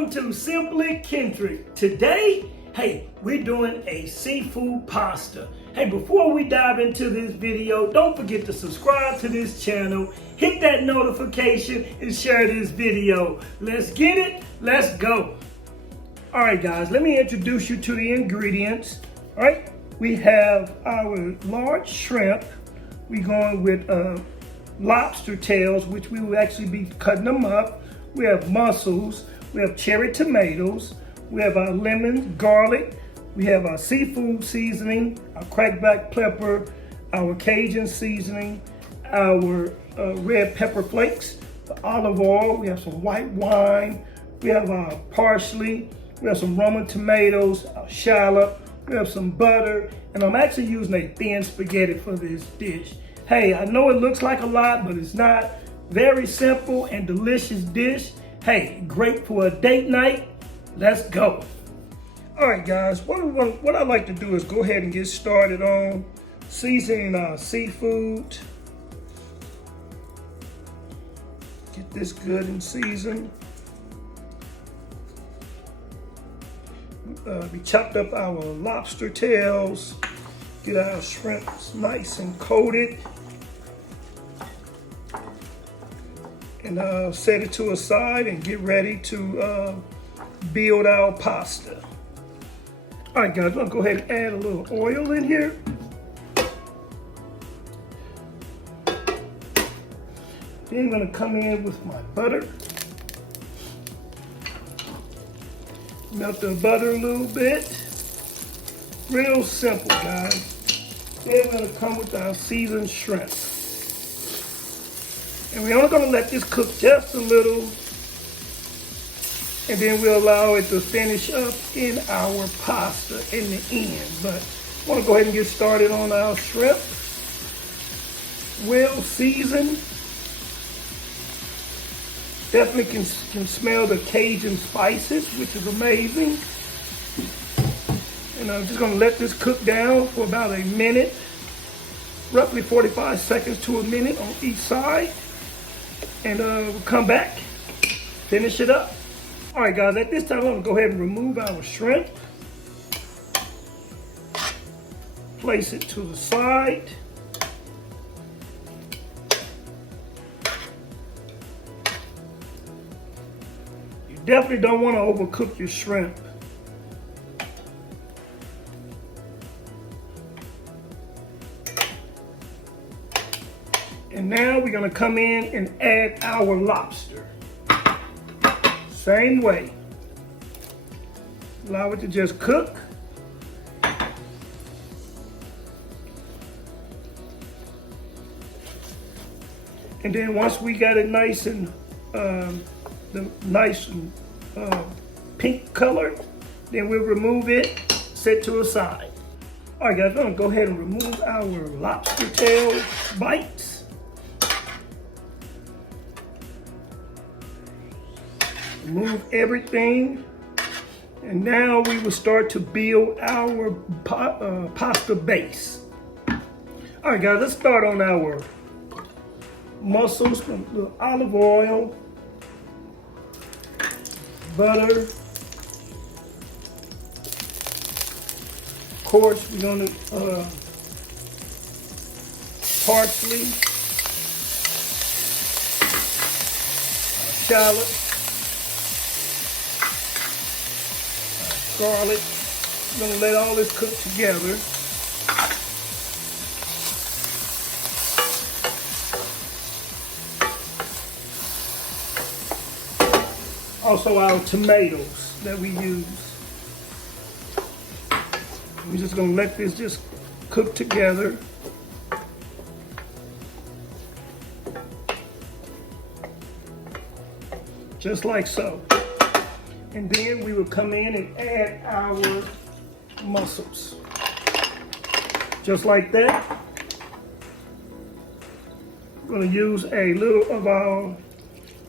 Welcome to Simply Kendrick. Today, we're doing a seafood pasta. Before we dive into this video, don't forget to subscribe to this channel, hit that notification, and share this video. Let's get it, let's go. All right, guys, let me introduce you to the ingredients. All right, we have our large shrimp. We're going with lobster tails, which we will actually be cutting them up. We have mussels, we have cherry tomatoes, we have our lemon, garlic, we have our seafood seasoning, our cracked black pepper, our Cajun seasoning, our red pepper flakes, the olive oil, we have some white wine, we have our parsley, we have some Roma tomatoes, our shallot, we have some butter, and I'm actually using a thin spaghetti for this dish. I know it looks like a lot, but it's not. Very simple and delicious dish. Great for a date night. Let's go. All right, guys, what I like to do is go ahead and get started on seasoning our seafood. Get this good and seasoned. We chopped up our lobster tails. Get our shrimp nice and coated. And set it to a side and get ready to build our pasta. All right, guys, I'm gonna go ahead and add a little oil in here. Then I'm gonna come in with my butter. Melt the butter a little bit. Real simple, guys. Then we're gonna come with our seasoned shrimp. And we're only going to let this cook just a little, and then we'll allow it to finish up in our pasta in the end. But I want to go ahead and get started on our shrimp. Well seasoned. Definitely can smell the Cajun spices, which is amazing. And I'm just going to let this cook down for about a minute, roughly 45 seconds to a minute on each side. And we'll come back, finish it up. All right, guys, at this time, I'm gonna go ahead and remove our shrimp. Place it to the side. You definitely don't want to overcook your shrimp. And now we're gonna come in and add our lobster. Same way. Allow it to just cook. And then once we got it nice and pink color, then we'll remove it, set to a side. All right, guys, I'm gonna go ahead and remove our lobster tail bites. Remove everything, and now we will start to build our pasta base. All right, guys, let's start on our mussels with a little olive oil, butter. Of course, we're gonna parsley, shallot, garlic. I'm gonna let all this cook together. Also our tomatoes that we use. We're just gonna let this just cook together. Just like so. And then we will come in and add our mussels. Just like that. We're gonna use a little of our,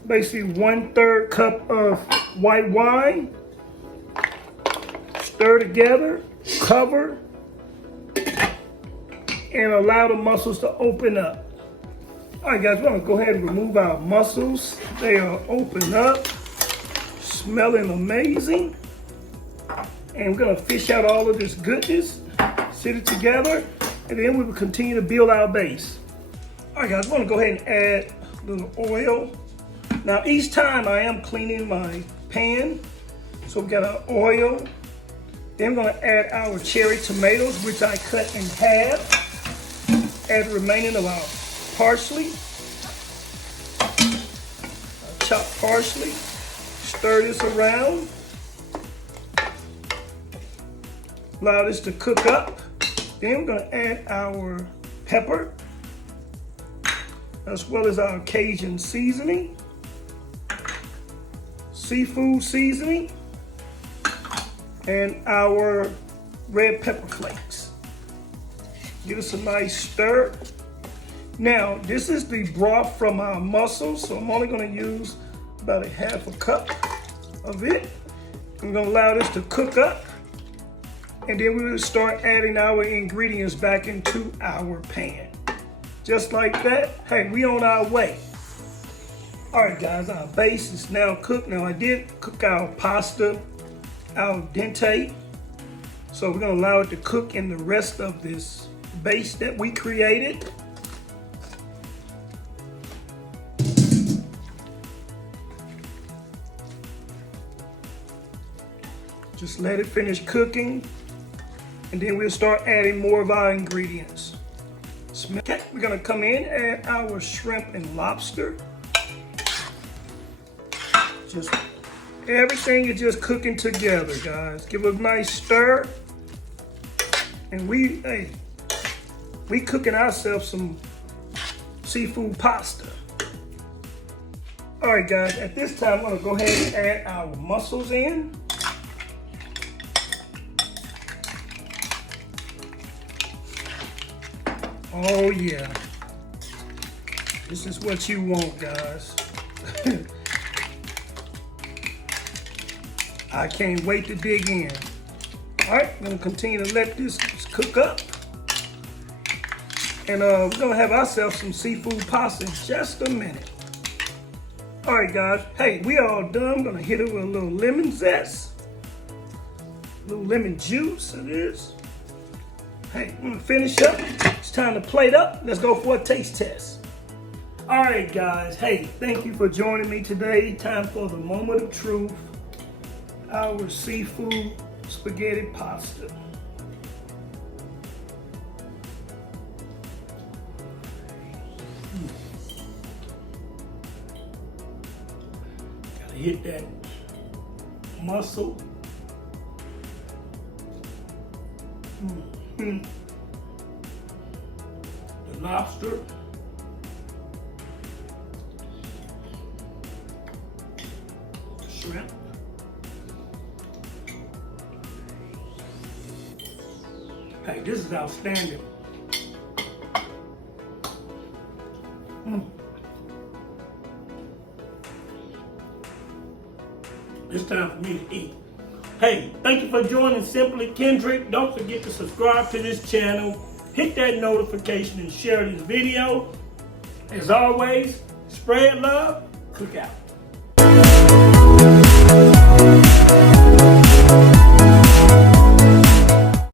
basically 1/3 cup of white wine. Stir together, cover, and allow the mussels to open up. All right, guys, we're gonna go ahead and remove our mussels. They are open up. smelling amazing. And we're gonna fish out all of this goodness, sit it together, and then we will continue to build our base. All right, guys, I'm gonna go ahead and add a little oil. Now, each time I am cleaning my pan, so we got our oil. Then we're gonna add our cherry tomatoes, which I cut in half. Add the remaining of our parsley. Chopped parsley. Stir this around. Allow this to cook up. Then we're gonna add our pepper, as well as our Cajun seasoning, seafood seasoning, and our red pepper flakes. Give us a nice stir. Now, this is the broth from our mussels, so I'm only gonna use about a half a cup of it. I'm gonna allow this to cook up, and then we will start adding our ingredients back into our pan. Just like that. Hey, we on our way. All right, guys, our base is now cooked. Now, I did cook our pasta al dente, so we're gonna allow it to cook in the rest of this base that we created. Just let it finish cooking, and then we'll start adding more of our ingredients. Okay, we're gonna come in and add our shrimp and lobster. Just everything is just cooking together, guys. Give it a nice stir, and we cooking ourselves some seafood pasta. All right, guys. At this time, I'm gonna go ahead and add our mussels in. Oh yeah, this is what you want, guys. I can't wait to dig in. All right, I'm gonna continue to let this cook up. And we're gonna have ourselves some seafood pasta in just a minute. All right, guys, hey, we all done. I'm gonna hit it with a little lemon zest. A little lemon juice, it is. Hey, I'm gonna finish up. It's time to plate up. Let's go for a taste test. All right, guys. Hey, thank you for joining me today. Time for the moment of truth. Our seafood spaghetti pasta. Gotta hit that mussel. The lobster. Shrimp. Hey, this is outstanding. It's time for me to eat. Hey, thank you for joining Simply Kendrick. Don't forget to subscribe to this channel, hit that notification, and share this video. As always, spread love, cook out.